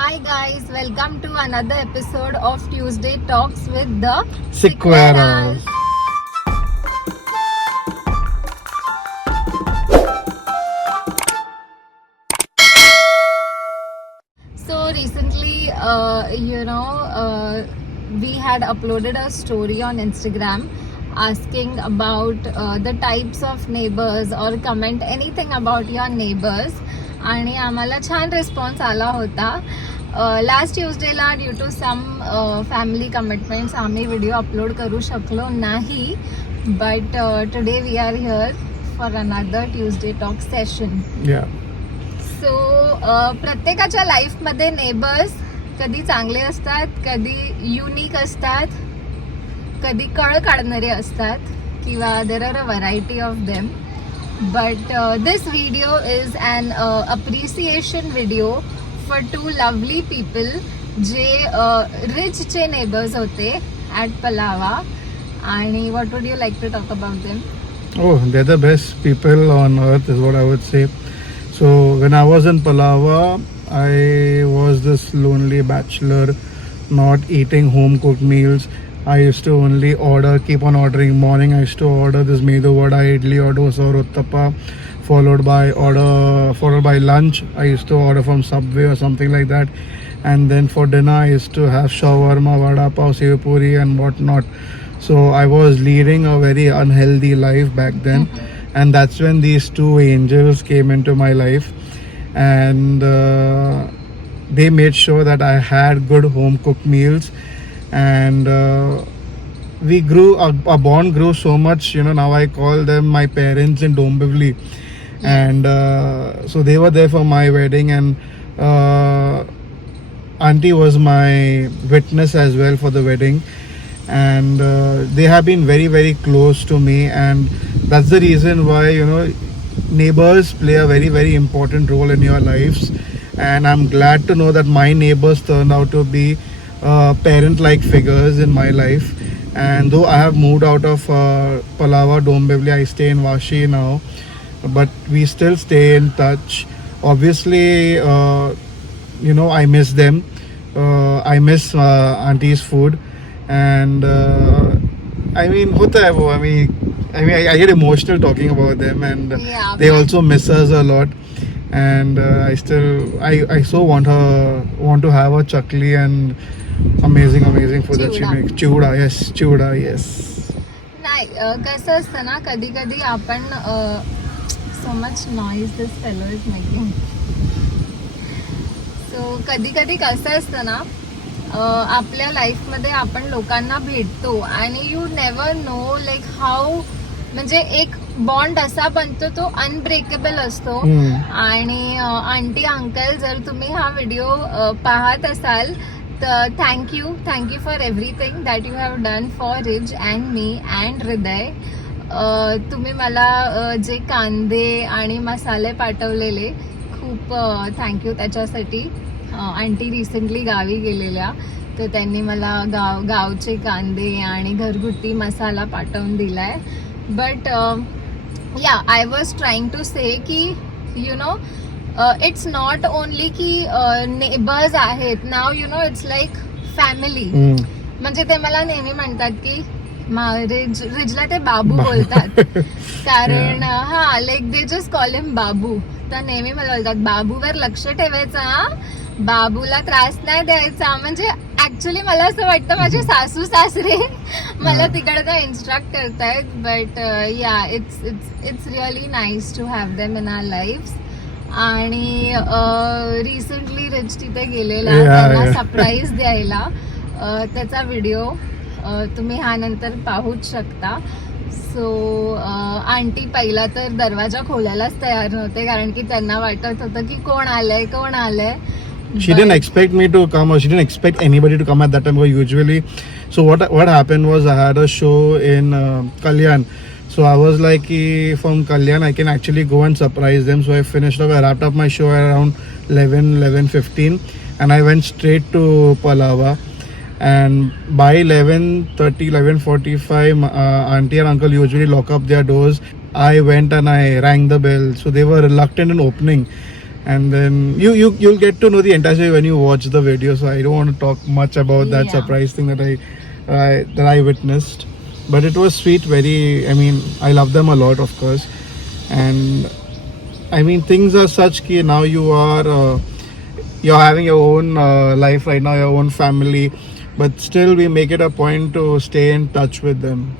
Hi guys, welcome to another episode of Tuesday Talks with the Sequeras. So recently, uh, you know, uh, we had uploaded a story on Instagram asking about uh, the types of neighbors or comment anything about your neighbors आणि आम्हाला छान response आला होता last ट्युजडेला due to some family commitments आम्ही video upload करू शकलो नाही. But today we are here for another Tuesday talk session. So प्रत्येकाच्या लाईफमध्ये नेबर्स कधी चांगले असतात कधी युनिक असतात कधी कळ काढणारे असतात किंवा there are a variety of them but this video is an appreciation video for two lovely people जे रिचचे नेबर्स होते ॲट पलावा आणि what would you like to talk about them Oh, they're the best people on earth, is what I would say. So, when I was in Palava, I was this lonely bachelor, not eating home cooked meals. I used to only order, keep on ordering. Morning, I used to order this medu vada, idli, or dosa, or uttapa, followed by order, followed by lunch. I used to order from Subway or something like that. And then for dinner, I used to have shawarma, vada pav, sev puri, and whatnot. So I was leading a very unhealthy life back then, and that's when these two angels came into my life, and uh, they made sure that I had good home cooked meals, and uh, we grew our, our bond grew so much. You know now I call them my parents in Dombivli, and uh, so they were there for my wedding, and uh, auntie was my witness as well for the wedding. And uh, they have been very very close to me and that's the reason why you know neighbors play a very very important role in your lives. And i'm glad to know that my neighbors turned out to be uh, parent like figures in my life. And though i have moved out of uh, palava dombivli i stay in vashi now but we still stay in touch obviously uh, you know i miss them uh, i miss uh, auntie's food and uh, I mean, hota hai wo. I mean, I mean, I, I get emotional talking about them, and uh, Yeah, they but- also miss us a lot. And uh, I still, I, I so want her, want to have a chakli and amazing, amazing food that she Chiuda. makes. Chiuda, yes, chiuda, yes. नाही अ, कसं असतं ना कधी कधी आपण so much noise this fellow is making so कधी कधी कसं असतं ना आपल्या लाईफमध्ये आपण लोकांना भेटतो आणि you never know like how म्हणजे एक बॉन्ड असा बनतो तो अनब्रेकेबल असतो. आणि आंटी अंकल जर तुम्ही हा व्हिडिओ पाहत असाल तर thank you thank you for everything that you have done for Ridge and me and Hriday तुम्ही मला जे कांदे आणि मसाले पाठवलेले खूप थँक्यू त्याच्यासाठी. आंटी रिसेंटली गावी गेलेल्या तर त्यांनी मला गाव गावचे कांदे आणि घरगुती मसाला पाठवून दिलाय. बट या I was trying to say की you know it's not only की नेबर्स आहेत. Now you know it's like family. म्हणजे ते मला नेहमी म्हणतात की रिज रिजला ते बाबू बोलतात. कारण हा like they just call him Babu. तर नेहमी मला बोलतात बाबूवर लक्ष ठेवायचं हा? बाबूला त्रास नाही द्यायचा. म्हणजे ऍक्च्युली मला असं वाटतं माझे सासू सासरे मला तिकडनं इन्स्ट्रक्ट करतायत but yeah it's it's it's really nice to have them in our life आणि रिसेंटली रिच तिथे गेलेला त्यांना. सरप्राईज द्यायला अ, त्याचा व्हिडिओ तुम्ही हा नंतर पाहूच शकता सो आंटी पहिला तर दरवाजा खोलायलाच तयार नव्हते कारण की त्यांना वाटत होतं की कोण आलंय कोण आलंय She didn't expect me to come, or she didn't expect anybody to come at that time. Because usually, so what what happened was I had a show in uh, Kalyan. So I was like, "Eh, from Kalyan, I can actually go and surprise them. So I finished up, I wrapped up my show around 11, 11, 15, and I went straight to Palava. And by 11.30, 11.45, uh, auntie and uncle usually lock up their doors. I went and I rang the bell. So they were reluctant in opening. and then you you you'll get to know the entire story when you watch the video. So I don't want to talk much about that Yeah. surprise thing that I, I that I witnessed. But it was sweet. Very. I mean, I love them a lot, of course, and I mean things are such key now. You are. Uh, you're having your own uh, life right now, your own family, but still we make it a point to stay in touch with them.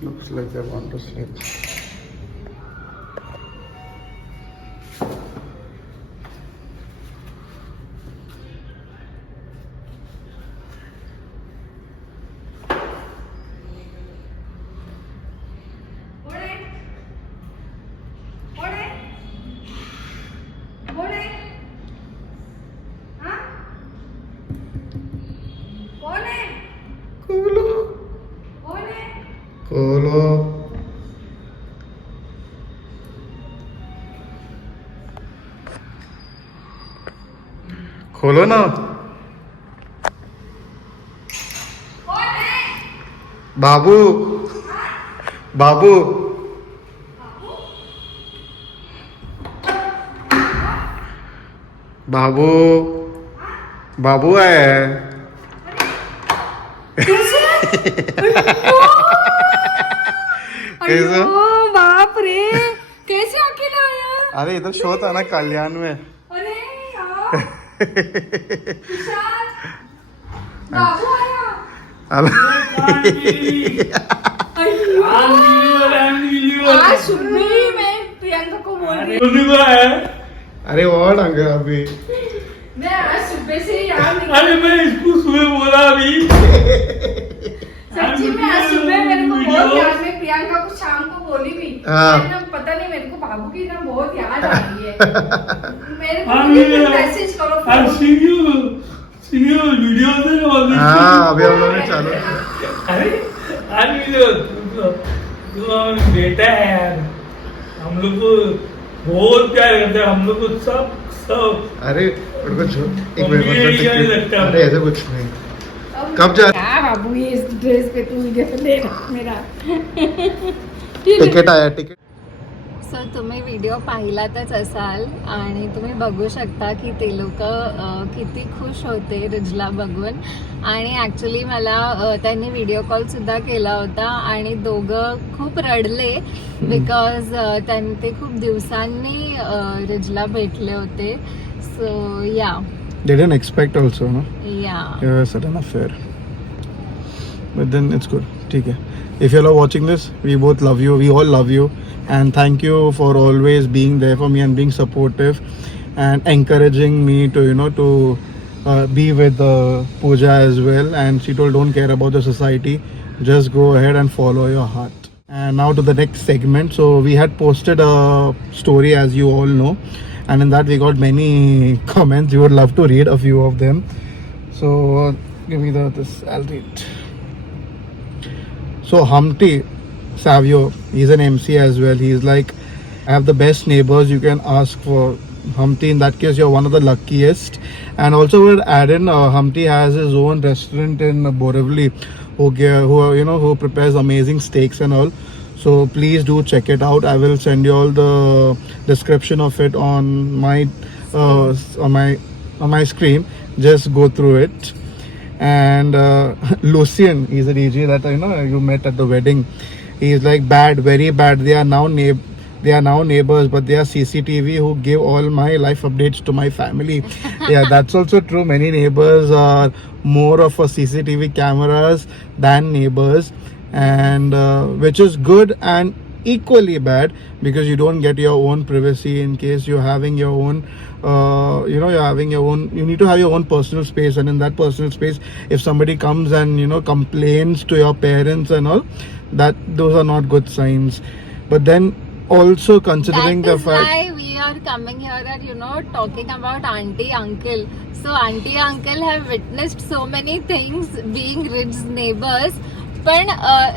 Looks like they want to sleep. खोलो ना। बाबू। बाबू। बाबू। बाबू आहे कैसा? बाप रे कैसे अकेला आया? अरे इधर शो था ना कल्याण में। अरे यार। बाबू आया। अरे अयो आज सुबह ही मैं प्रियंका को बोल रही अरे और अंकल अभी। मैं आज सुबह से ही यार अरे मैं इसको सुबह बोला अभी। सच्ची में आज सुबह मेरे को बहुत याद मैं प्रियंका को शाम को बोली भी। हाँ। मैंने ना पता नहीं मेरे को बाबू की ना बहुत याद आ रही है। मेरे को मैसेज वीडियो से हाँ अभी हम लोग ने चालू। अरे तू बेटा है यार हम लोग को बहुत प्यार करते हैं हम लोग को सब सब। अरे उनको एक मिनट ये टिकट- अरे ऐसा कुछ नहीं। कब जा क्या बाबू ये इस ड्रेस पे तू रहा मेरा तिकीट आहे तिकीट सो तुम्ही व्हिडिओ पाहिलातच असाल आणि तुम्ही बघू शकता की ते लोक किती खुश होते रिजला बघून. आणि ॲक्च्युली मला त्यांनी व्हिडिओ कॉलसुद्धा केला होता आणि दोघं खूप रडले बिकॉज त्यां ते खूप दिवसांनी रिजला भेटले होते. So yeah they didn't expect also no? या it was sudden affair. But then it's good. ठीक है if you are watching this we both love you. We all love you. And thank you for always being there for me and being supportive and encouraging me to you know to uh, be with uh, Pooja as well. And she told don't care about the society. Just go ahead and follow your heart. And now to the next segment. So we had posted a story as you all know. And in that we got many comments. You would love to read a few of them. So uh, give me the this i'll read so Humpty Savio, he's an MC as well. He's like, I have the best neighbors you can ask for. Humpty, in that case, you're one of the luckiest. And also, add in, uh, Humpty has his own restaurant in Borivali, who, who you know who prepares amazing steaks and all. So please do check it out. I will send you all the description of it on my uh, on my on my screen. Just go through it and uh, Lucian, he's a DJ that you know you met at the wedding. He's like bad, very bad. They are now neigh- they are now neighbors, but they are CCTV who give all my life updates to my family. yeah, that's also true. Many neighbors are more of a CCTV cameras than neighbors, and uh, which is good and equally bad because you don't get your own privacy in case you're having your own uh, you know you're having your own you need to have your own personal space and in that personal space if somebody comes and you know complains to your parents and all that those are not good signs but then also considering That the is fact why we are coming here and you know talking about auntie uncle. So auntie uncle have witnessed so many things being Ridge's neighbors. पण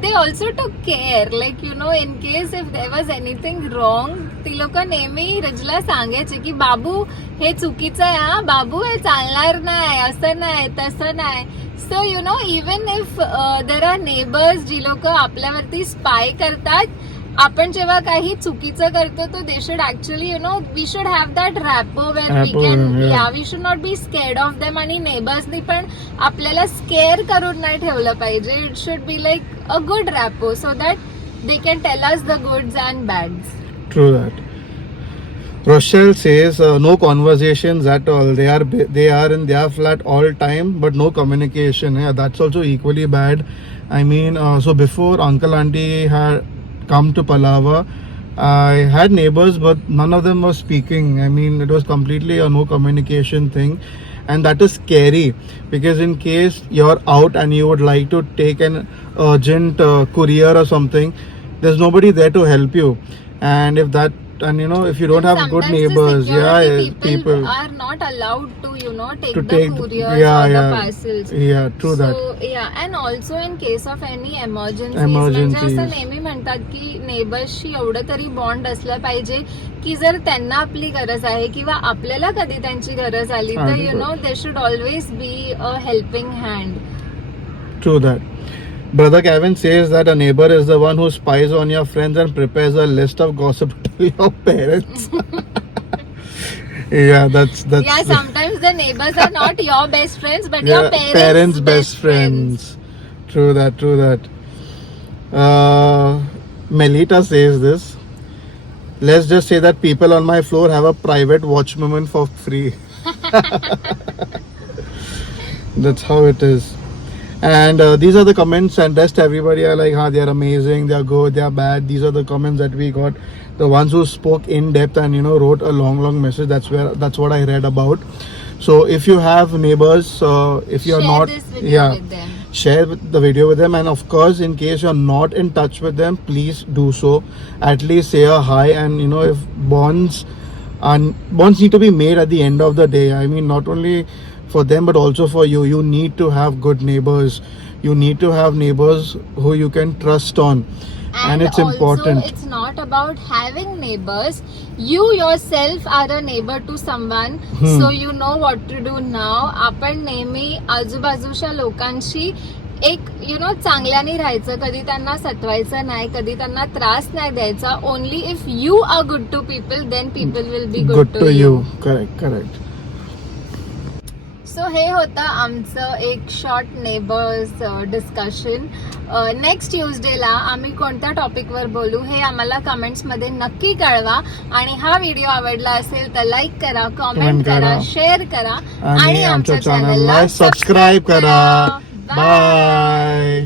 they also to care like you know in case if they was anything wrong ती लोक नेहमी रजला सांगायचे की बाबू हे चुकीचं आहे हा? बाबू हे चालणार नाही असं नाही तसं नाही. So you know even if there are neighbours जी लोक आपल्यावरती स्पाय करतात आपण जेव्हा काही चुकीचं करतो तो they should actually you know we should have that rapport where we can. Yeah we should not be scared of them आणि नेबर्सनी पण आपल्याला स्केअर करून नाही ठेवलं पाहिजे it should be like a good rapport so that they can tell us the goods and bads True that. Rochelle says uh, no conversations at all. They are they are in their flat all time, but no communication. Yeah, that's also equally bad. I mean, uh, so before Uncle Auntie had come to Palava, I had neighbors, but none of them was speaking. I mean, it was completely a no communication thing. And that is scary because in case you're out and you would like to take an urgent uh, courier or something, there's nobody there to help you. And if that, and you know, if you don't have good Sometimes the neighbors, yeah, security yeah, people, people are not allowed to you know take to the take, couriers yeah, or yeah, the parcels yeah, true that. So, yeah, and also in case of any emergencies, Emergencies. म्हणजे असं नेहमी म्हणतात की नेबर्सशी एवढं तरी bond असलं पाहिजे की जर त्यांना आपली गरज आहे किंवा आपल्याला कधी त्यांची गरज आली तर आली यु know they should always be a helping hand True that. Brother Kevin says that a neighbor is the one who spies on your friends and prepares a list of gossip to your parents. yeah, that's that's Yeah, sometimes the neighbors are not your best friends, but yeah, your parents', parents best friends. True that, true that. Uh, Melita says this. Let's just say that people on my floor have a private watch moment for free. That's how it is. And uh, these are the comments, and rest everybody are like, huh, they are amazing, they are good, they are bad. These are the comments that we got. The ones who spoke in depth and you know wrote a long, long message. That's where that's what I read about. So if you have neighbors, uh, if you're Share not, yeah, share the video with them and of course in case you're not in touch with them please do so at least say a hi and you know if bonds and bonds need to be made at the end of the day i mean not only for them but also for you you need to have good neighbors you need to have neighbors who you can trust on and, it's also, important it's not about having neighbors you yourself are a neighbor to someone Hmm. so you know what to do now आपण नेहमी आजूबाजूच्या लोकांशी एक you know चांगल्याने राहायचं कधी त्यांना सतवायचं नाही कधी त्यांना त्रास नाही द्यायचा only if you are good to people then people will B good good to you correct correct so हे होतं आमचं एक शॉर्ट नेबर्स डिस्कशन नेक्स्ट ट्युजडेला आम्ही कोणत्या टॉपिकवर बोलू हे आम्हाला कमेंट्समध्ये नक्की कळवा. आणि हा व्हिडिओ आवडला असेल तर लाईक करा कॉमेंट करा. शेअर करा. आणि आमच्या चॅनलला सबस्क्राईब करा. बाय